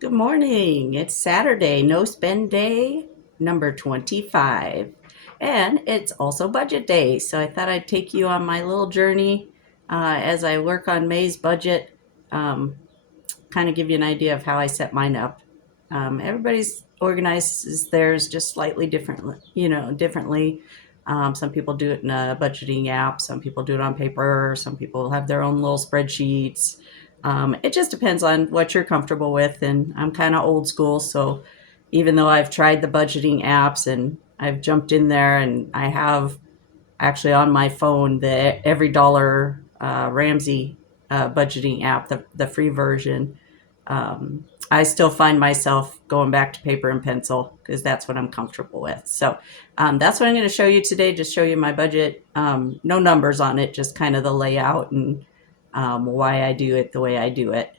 Good morning. It's Saturday, no spend day number 25. And it's also budget day. So I thought I'd take you on my little journey as I work on May's budget, um, kind of give you an idea of how I set mine up. Everybody's organizes theirs just slightly differently. Some people do it in a budgeting app, some people do it on paper, some people have their own little spreadsheets. It just depends on what you're comfortable with. And I'm kind of old school, so even though I've tried the budgeting apps and I've jumped in there, and I have actually on my phone the Every Dollar Ramsey budgeting app, the free version. I still find myself going back to paper and pencil because that's what I'm comfortable with. So that's what I'm going to show you today. Just show you my budget. No numbers on it, just kind of the layout and why I do it the way I do it.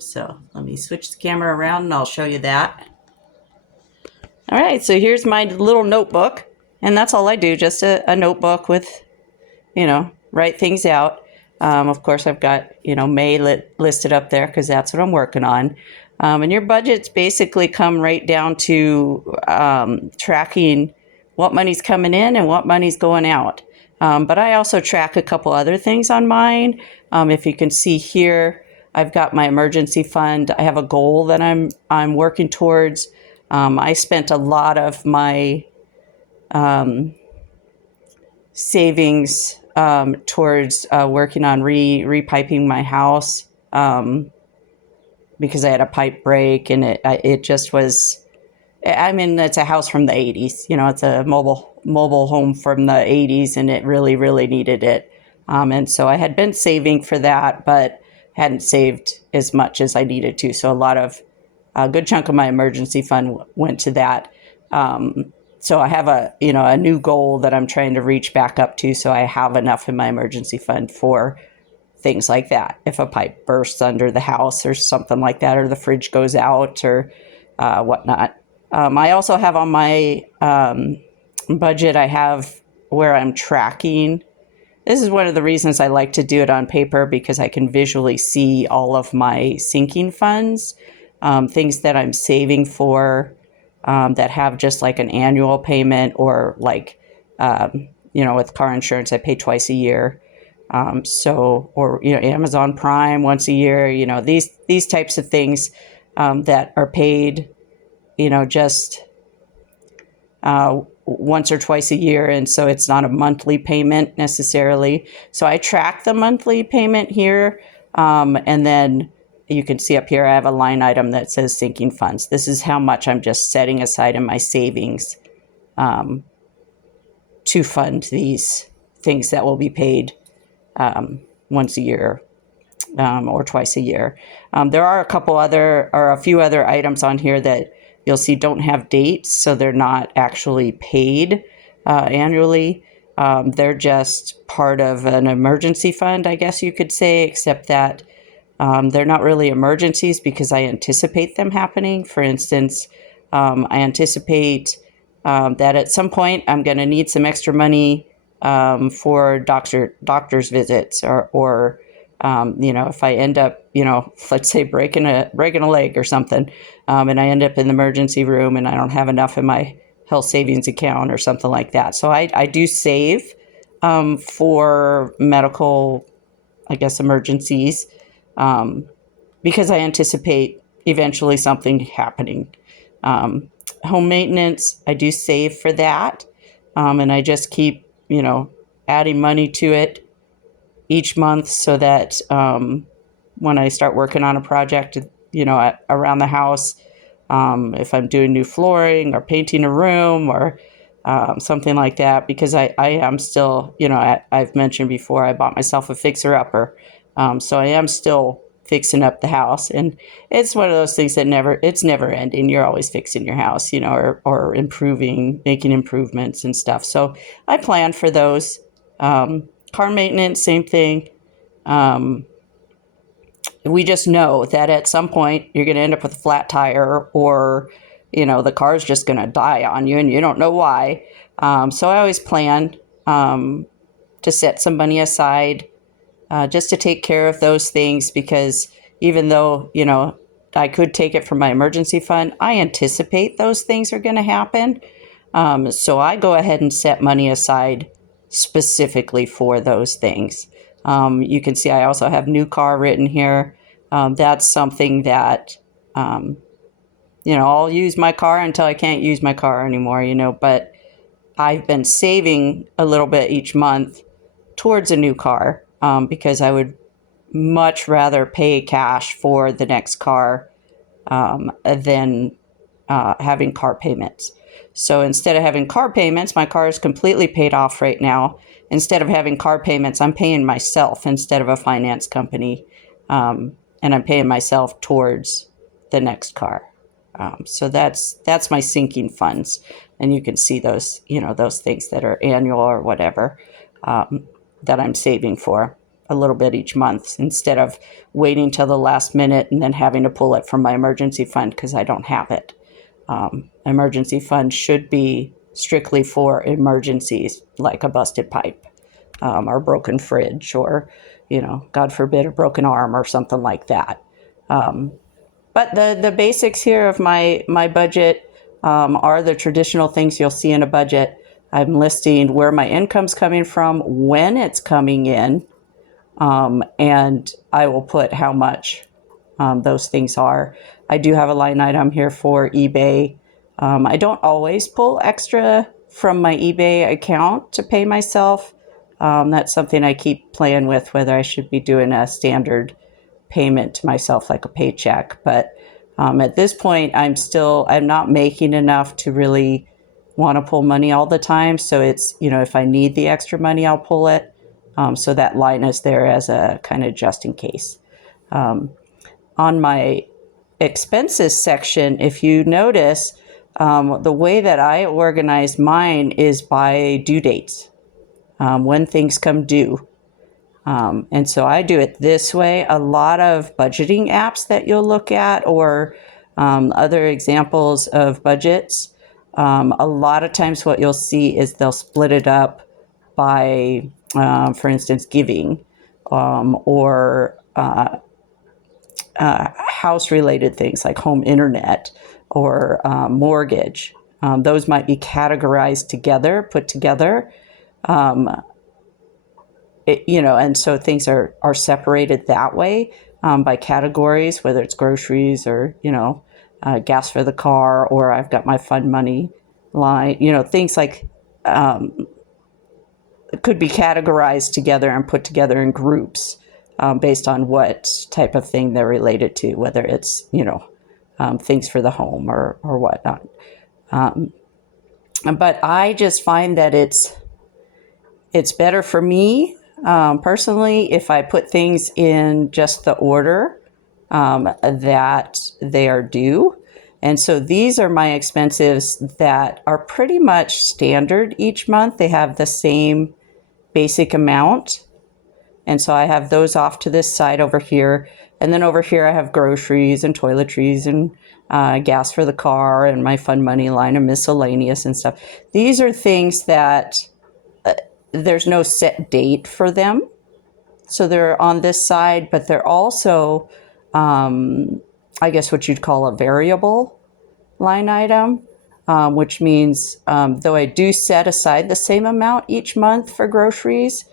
So let me switch the camera around and I'll show you that. All right, so here's my little notebook, and that's all I do, just a notebook with, write things out. Of course, I've got, May listed up there because that's what I'm working on. And your budgets basically come right down to tracking what money's coming in and what money's going out. But I also track a couple other things on mine. If you can see here, I've got my emergency fund. I have a goal that I'm working towards. I spent a lot of my savings towards working on repiping my house because I had a pipe break, and it just was. I mean, it's a house from the 80s. It's a mobile home from the 80s, and it really, really needed it. And so I had been saving for that, but hadn't saved as much as I needed to. So a good chunk of my emergency fund went to that. So I have a new goal that I'm trying to reach back up to. So I have enough in my emergency fund for things like that. If a pipe bursts under the house or something like that, or the fridge goes out or whatnot. I also have on my budget, I have where I'm tracking. This is one of the reasons I like to do it on paper, because I can visually see all of my sinking funds, things that I'm saving for, that have just like an annual payment, or like, with car insurance, I pay twice a year. Or Amazon Prime once a year, these types of things, that are paid, just once or twice a year. And so it's not a monthly payment necessarily. So I track the monthly payment here. And then you can see up here, I have a line item that says sinking funds. This is how much I'm just setting aside in my savings to fund these things that will be paid once a year or twice a year. There are a few other items on here that you'll see don't have dates, so they're not actually paid annually. They're just part of an emergency fund, I guess you could say, except that they're not really emergencies because I anticipate them happening. For instance, I anticipate that at some point I'm going to need some extra money for doctor's visits, or if I end up, let's say breaking a leg or something, and I end up in the emergency room and I don't have enough in my health savings account or something like that. So I do save for medical, I guess, emergencies, because I anticipate eventually something happening. Home maintenance, I do save for that, and I just keep, adding money to it each month, so that when I start working on a project, around the house, if I'm doing new flooring or painting a room or something like that, because I am still, I've mentioned before, I bought myself a fixer-upper. So I am still fixing up the house, and it's one of those things that it's never ending. You're always fixing your house, or improving, making improvements and stuff. So I plan for those. Car maintenance, same thing. We just know that at some point you're going to end up with a flat tire, or, the car's just going to die on you and you don't know why. So I always plan to set some money aside just to take care of those things, because even though, I could take it from my emergency fund. I anticipate those things are going to happen. So I go ahead and set money aside specifically for those things. You can see I also have new car written here. That's something that, I'll use my car until I can't use my car anymore, but I've been saving a little bit each month towards a new car because I would much rather pay cash for the next car than having car payments. So instead of having car payments, my car is completely paid off right now. Instead of having car payments, I'm paying myself instead of a finance company. And I'm paying myself towards the next car. So that's my sinking funds. And you can see those, those things that are annual or whatever that I'm saving for a little bit each month instead of waiting till the last minute and then having to pull it from my emergency fund because I don't have it. Emergency fund should be strictly for emergencies like a busted pipe or a broken fridge or, God forbid, a broken arm or something like that. But the basics here of my budget are the traditional things you'll see in a budget. I'm listing where my income's coming from, when it's coming in, and I will put how much those things are. I do have a line item here for eBay. I don't always pull extra from my eBay account to pay myself. That's something I keep playing with, whether I should be doing a standard payment to myself like a paycheck. But at this point, I'm not making enough to really want to pull money all the time. So it's, if I need the extra money, I'll pull it. So that line is there as a kind of just in case. On my expenses section, if you notice, the way that I organize mine is by due dates, when things come due. And so I do it this way. A lot of budgeting apps that you'll look at or other examples of budgets, a lot of times what you'll see is they'll split it up by, for instance, giving or house-related things like home internet or mortgage. Those might be categorized together, put together. And so things are separated that way by categories, whether it's groceries or, gas for the car, or I've got my fund money line, things like could be categorized together and put together in groups based on what type of thing they're related to, whether it's, things for the home or whatnot. But I just find that it's better for me personally if I put things in just the order that they are due. And so these are my expenses that are pretty much standard each month. They have the same basic amount. And so I have those off to this side over here. And then over here I have groceries and toiletries and gas for the car and my fund money line and miscellaneous and stuff. These are things that there's no set date for them. So they're on this side, but they're also, I guess what you'd call a variable line item, which means though I do set aside the same amount each month for groceries,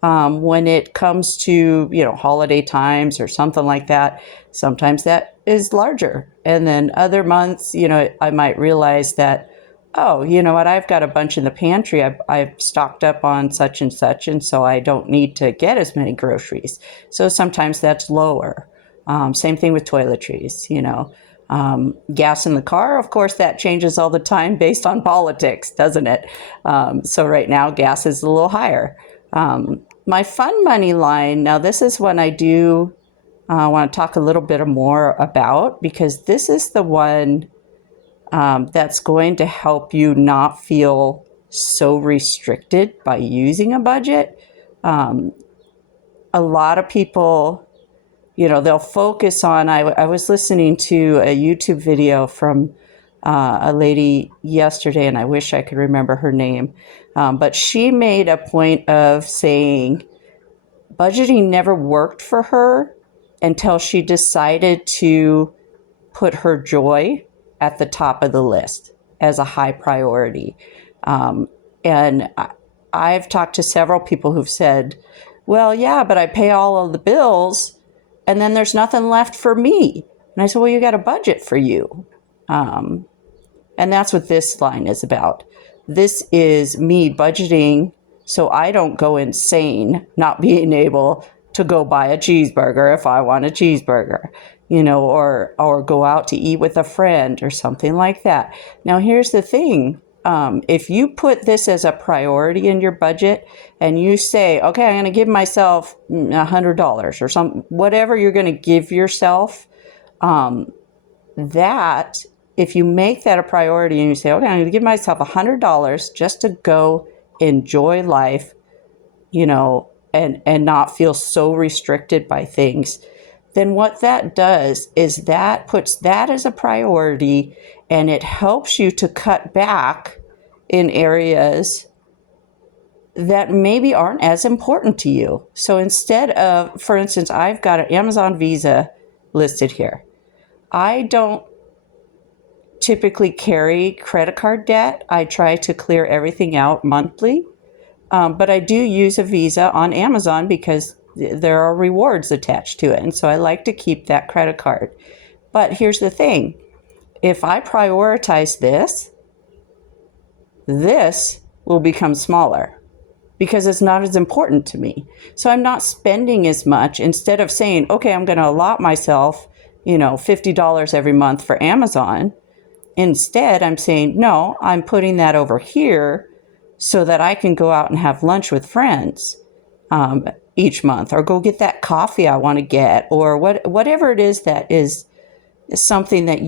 when it comes to, holiday times or something like that, sometimes that is larger. And then other months, I might realize that, oh, you know what, I've got a bunch in the pantry. I've stocked up on such, and so I don't need to get as many groceries. So sometimes that's lower. Same thing with toiletries, gas in the car, of course, that changes all the time based on politics, doesn't it? So right now, gas is a little higher. My fund money line, now this is one I do want to talk a little bit more about, because this is the one that's going to help you not feel so restricted by using a budget. A lot of people, they'll focus on, I was listening to a YouTube video from a lady yesterday, and I wish I could remember her name, but she made a point of saying budgeting never worked for her until she decided to put her joy at the top of the list as a high priority. And I've talked to several people who've said, well, yeah, but I pay all of the bills and then there's nothing left for me. And I said, well, you got a budget for you. And that's what this line is about. This is me budgeting so I don't go insane not being able to go buy a cheeseburger if I want a cheeseburger, or go out to eat with a friend or something like that. Now, here's the thing. If you put this as a priority in your budget and you say, okay, I'm going to give myself $100 or whatever you're going to give yourself, that if you make that a priority and you say, okay, I'm going to give myself $100 just to go enjoy life, and not feel so restricted by things, then what that does is that puts that as a priority, and it helps you to cut back in areas that maybe aren't as important to you. So instead of, for instance, I've got an Amazon Visa listed here. I don't typically carry credit card debt. I try to clear everything out monthly. But I do use a Visa on Amazon because there are rewards attached to it. And so I like to keep that credit card. But here's the thing. If I prioritize this will become smaller because it's not as important to me. So I'm not spending as much. Instead of saying, okay, I'm going to allot myself, $50 every month for Amazon. Instead, I'm saying, no, I'm putting that over here so that I can go out and have lunch with friends each month, or go get that coffee I want to get, or whatever it is that is something that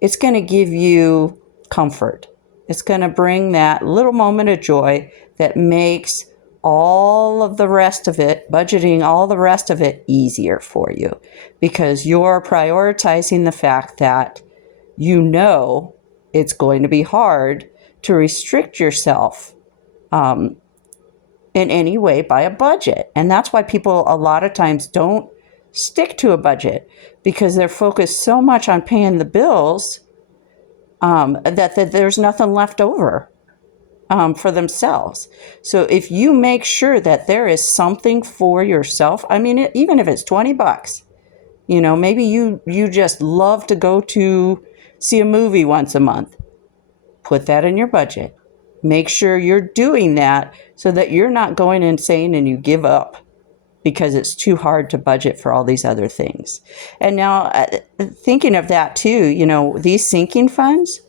it's going to give you comfort. It's going to bring that little moment of joy that makes all of the rest of it, budgeting all the rest of it, easier for you, because you're prioritizing the fact that it's going to be hard to restrict yourself in any way by a budget. And that's why people a lot of times don't stick to a budget, because they're focused so much on paying the bills that there's nothing left over for themselves. So if you make sure that there is something for yourself, even if it's $20, maybe you just love to go to see a movie once a month. Put that in your budget. Make sure you're doing that so that you're not going insane and you give up because it's too hard to budget for all these other things. And now thinking of that too, these sinking funds,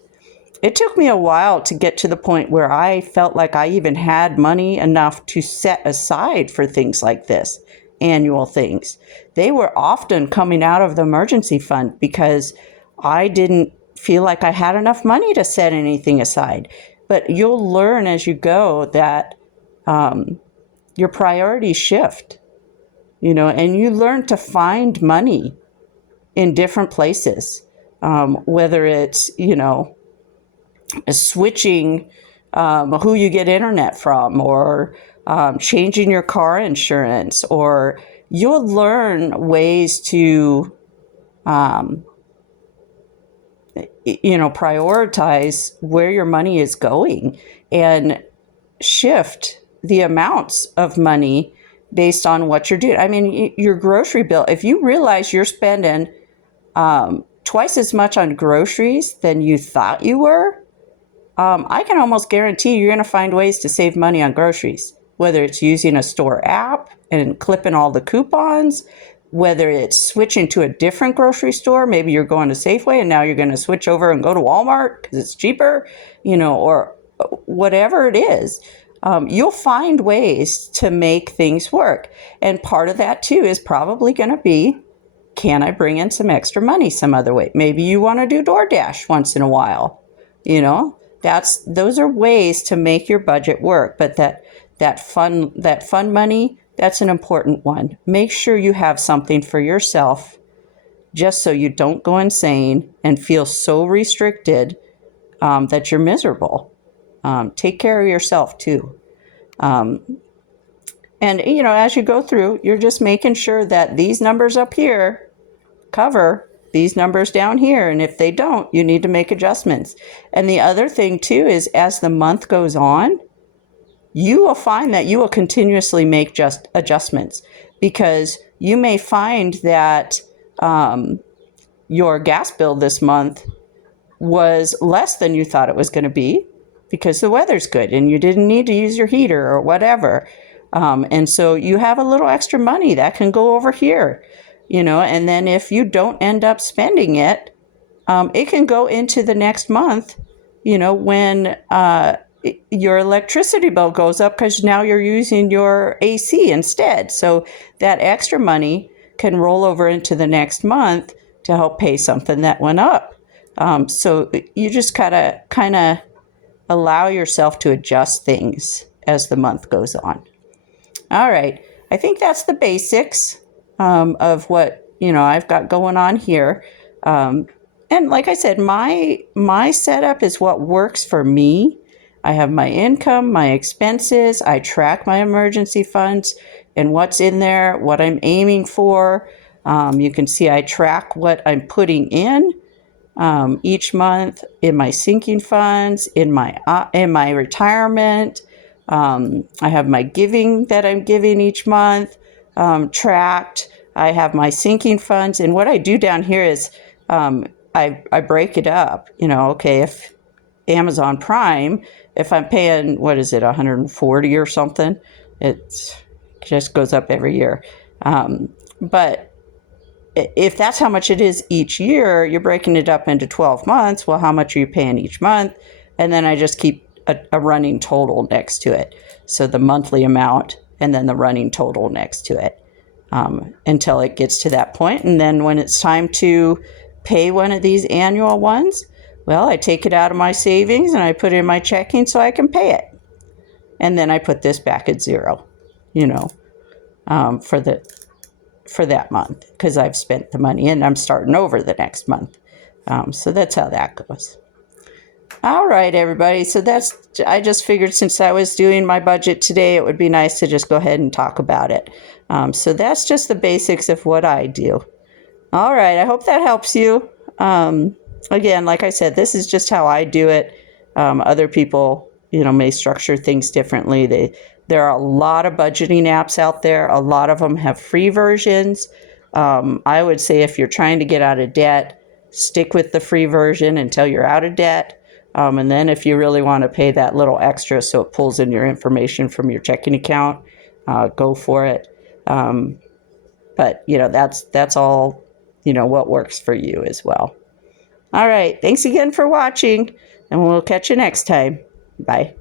it took me a while to get to the point where I felt like I even had money enough to set aside for things like this, annual things. They were often coming out of the emergency fund because I didn't feel like I had enough money to set anything aside. But you'll learn as you go that your priorities shift, and you learn to find money in different places, whether it's, switching who you get internet from, or changing your car insurance, or you'll learn ways to prioritize where your money is going and shift the amounts of money based on what you're doing. Your grocery bill, if you realize you're spending twice as much on groceries than you thought you were, I can almost guarantee you're going to find ways to save money on groceries, whether it's using a store app and clipping all the coupons, whether it's switching to a different grocery store. Maybe you're going to Safeway and now you're going to switch over and go to Walmart because it's cheaper, or whatever it is. You'll find ways to make things work. And part of that too is probably going to be, can I bring in some extra money some other way? Maybe you want to do DoorDash once in a while. Those are ways to make your budget work. But that fun money, that's an important one. Make sure you have something for yourself, just so you don't go insane and feel so restricted that you're miserable. Take care of yourself too. And as you go through, you're just making sure that these numbers up here cover these numbers down here. And if they don't, you need to make adjustments. And the other thing too is as the month goes on, you will find that you will continuously make just adjustments, because you may find that your gas bill this month was less than you thought it was going to be because the weather's good and you didn't need to use your heater or whatever. And so you have a little extra money that can go over here, and then if you don't end up spending it, it can go into the next month, when your electricity bill goes up because now you're using your AC instead. So that extra money can roll over into the next month to help pay something that went up. So you just gotta kind of allow yourself to adjust things as the month goes on. All right, I think that's the basics of what I've got going on here. And like I said, my setup is what works for me. I have my income, my expenses. I track my emergency funds and what's in there, what I'm aiming for. You can see I track what I'm putting in each month in my sinking funds, in my retirement. I have my giving that I'm giving each month tracked. I have my sinking funds, and what I do down here is I break it up. Okay, if Amazon Prime, if I'm paying, what is it, 140 or something, it just goes up every year. But if that's how much it is each year, you're breaking it up into 12 months. Well, how much are you paying each month? And then I just keep a running total next to it. So the monthly amount and then the running total next to it until it gets to that point. And then when it's time to pay one of these annual ones, well, I take it out of my savings and I put it in my checking so I can pay it. And then I put this back at zero, for that month, because I've spent the money and I'm starting over the next month. So that's how that goes. All right, everybody. So I just figured since I was doing my budget today, it would be nice to just go ahead and talk about it. So that's just the basics of what I do. All right. I hope that helps you. Again, like I said, this is just how I do it. Other people, may structure things differently. There are a lot of budgeting apps out there. A lot of them have free versions. I would say if you're trying to get out of debt, stick with the free version until you're out of debt. And then if you really want to pay that little extra so it pulls in your information from your checking account, go for it. But, that's all, what works for you as well. All right. Thanks again for watching, and we'll catch you next time. Bye.